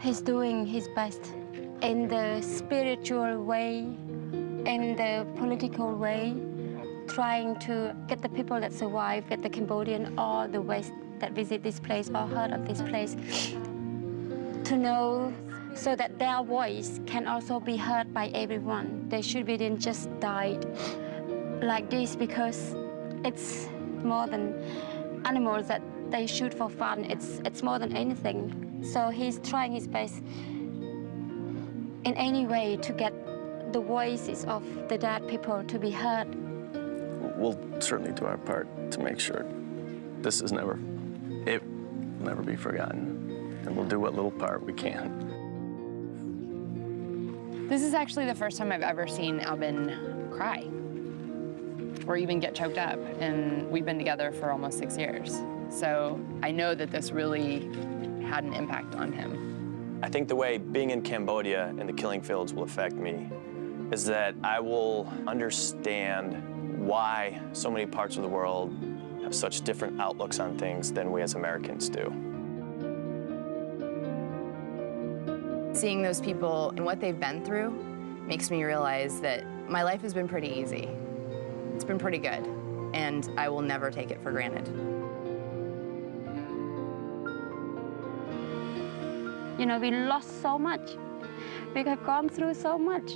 He's doing his best in the spiritual way, in the political way, trying to get the people that survive, get the Cambodian or the West that visit this place or heard of this place, to know so that their voice can also be heard by everyone. They should be then just died like this because it's more than animals that they shoot for fun. It's more than anything. So he's trying his best in any way to get the voices of the dead people to be heard. We'll certainly do our part to make sure this is never, it will never be forgotten. And we'll do what little part we can. This is actually the first time I've ever seen Albin cry or even get choked up. And we've been together for almost 6 years. So I know that this really had an impact on him. I think the way being in Cambodia and the killing fields will affect me is that I will understand why so many parts of the world have such different outlooks on things than we as Americans do. Seeing those people and what they've been through makes me realize that my life has been pretty easy. It's been pretty good, and I will never take it for granted. You know, we lost so much. We have gone through so much.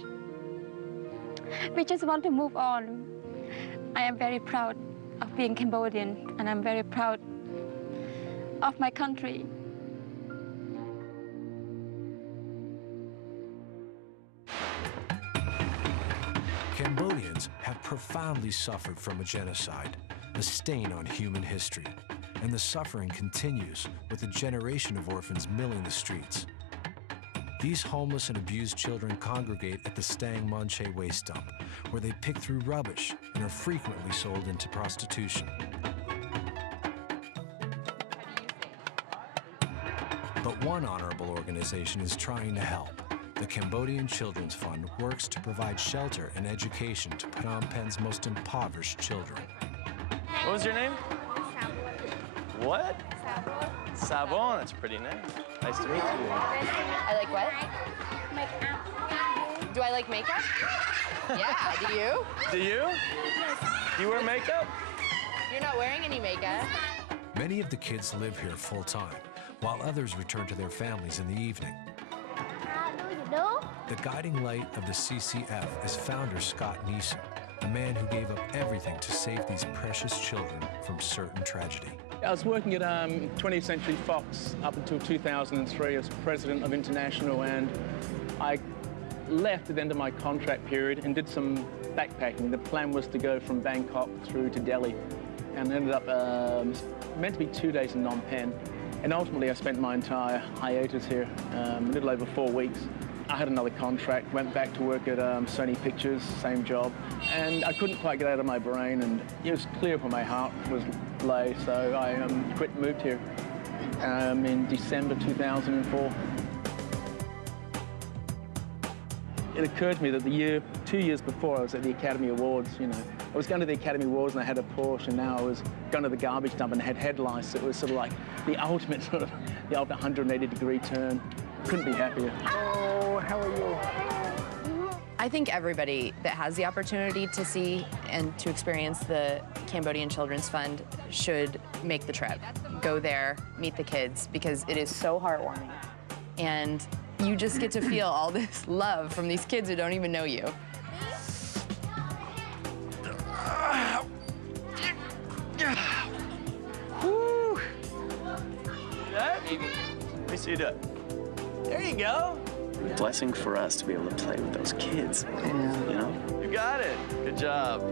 We just want to move on. I am very proud of being Cambodian, and I'm very proud of my country. Cambodians have profoundly suffered from a genocide, a stain on human history. And the suffering continues with a generation of orphans milling the streets. These homeless and abused children congregate at the Stang Monche waste dump, where they pick through rubbish and are frequently sold into prostitution. But one honorable organization is trying to help. The Cambodian Children's Fund works to provide shelter and education to Phnom Penh's most impoverished children. What was your name? What? Savon. Savon, that's a pretty name. Nice to meet you. I like what? Makeup. Do I like makeup? Yeah, do you? Do you? Yes. Do you wear makeup? You're not wearing any makeup. Many of the kids live here full-time, while others return to their families in the evening. The guiding light of the CCF is founder Scott Neeson, a man who gave up everything to save these precious children from certain tragedy. I was working at 20th Century Fox up until 2003 as president of International, and I left at the end of my contract period and did some backpacking. The plan was to go from Bangkok through to Delhi, and ended up meant to be 2 days in Phnom Penh. And ultimately, I spent my entire hiatus here, a little over 4 weeks. I had another contract, went back to work at Sony Pictures, same job, and I couldn't quite get out of my brain, and it was clear where my heart was lay, so I quit and moved here in December 2004. It occurred to me that 2 years before, I was at the Academy Awards, you know. I was going to the Academy Awards and I had a Porsche, and now I was going to the garbage dump and had headlights. It was sort of like the ultimate 180-degree turn. Couldn't be happier. Oh, how are you? I think everybody that has the opportunity to see and to experience the Cambodian Children's Fund should make the trip. Go there, meet the kids, because it is so heartwarming. And you just get to feel all this love from these kids who don't even know you. Woo! See that? Let me see you do it. There you go. Blessing for us to be able to play with those kids. Yeah. You know? You got it. Good job.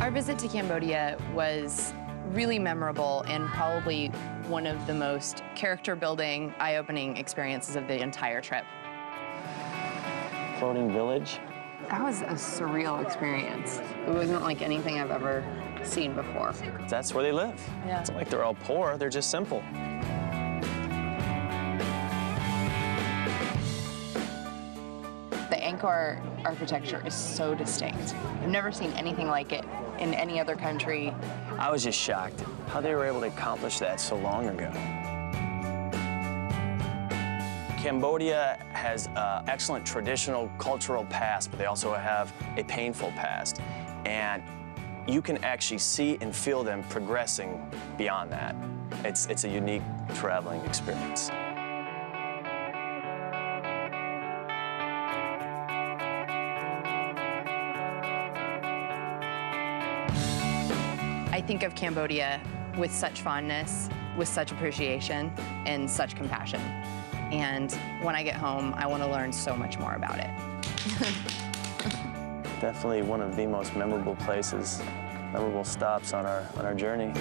Our visit to Cambodia was really memorable and probably one of the most character-building, eye-opening experiences of the entire trip. Floating village, That was a surreal experience. It wasn't like anything I've ever seen before. That's where they live. Yeah. It's not like they're all poor, they're just simple. The Angkor architecture is so distinct. I've never seen anything like it in any other country. I was just shocked how they were able to accomplish that so long ago. Cambodia has an excellent traditional cultural past, but they also have a painful past. And you can actually see and feel them progressing beyond that. It's a unique traveling experience. I think of Cambodia with such fondness, with such appreciation, and such compassion. And when I get home, I want to learn so much more about it. Definitely one of the most memorable places, memorable stops on our journey.